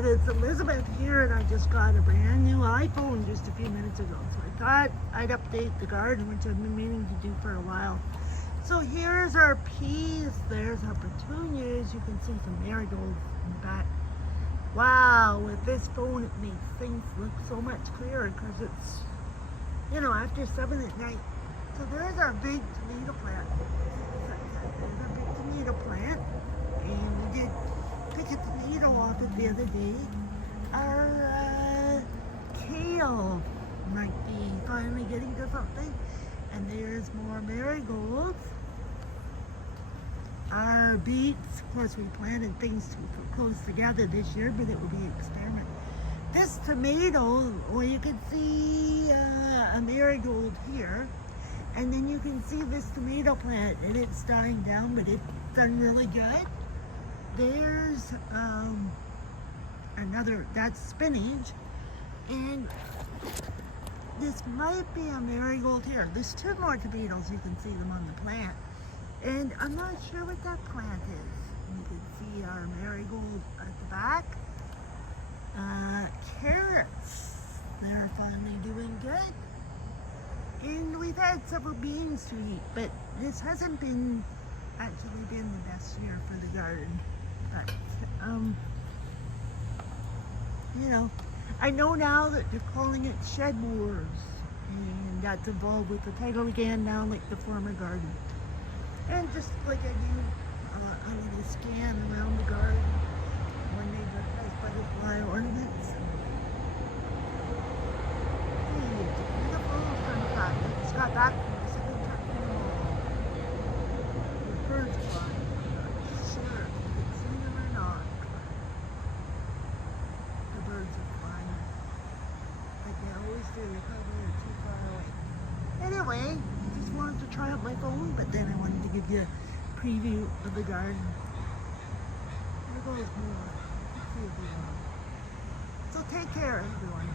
everyone, it's Elizabeth here, and I just got a brand new iPhone just a few minutes ago. So I thought I'd update the garden, which I've been meaning to do for a while. So here's our peas, there's our petunias, you can see some marigolds in the back. Wow, with this phone it makes things look so much clearer because it's, you know, after 7 at night. So there's our big tomato plant. There's our big tomato plant, and we did pick a tomato off it the other day. Our kale might be finally getting to something. And there's more marigolds. Our beets, of course we planted things too close together this year, but it will be an experiment. This tomato, well, you can see a marigold here. And then you can see this tomato plant, and it's dying down, but it's done really good. There's another, that's spinach, and this might be a marigold here. There's 2 more tomatoes, you can see them on the plant. And I'm not sure what that plant is. You can see our marigold at the back. Carrots, they're finally doing good. And we've had several beans to eat, but this hasn't been actually been the best year for the garden. But, you know, I know now that they're calling it ShedWars, and that's involved with the title again now, like the former garden. And just like I do a little scan around the garden. One neighbor has butterfly ornaments. Hey, it's a beautiful sunshine. I just got back from the second trip from the mall. The birds flying. I'm not sure if you can see them or not. The birds are flying. Like they always do. They probably are too far away. Anyway, just wanted to try out my phone, but then I wanted to give you a preview of the garden. There goes more. So take care, everyone.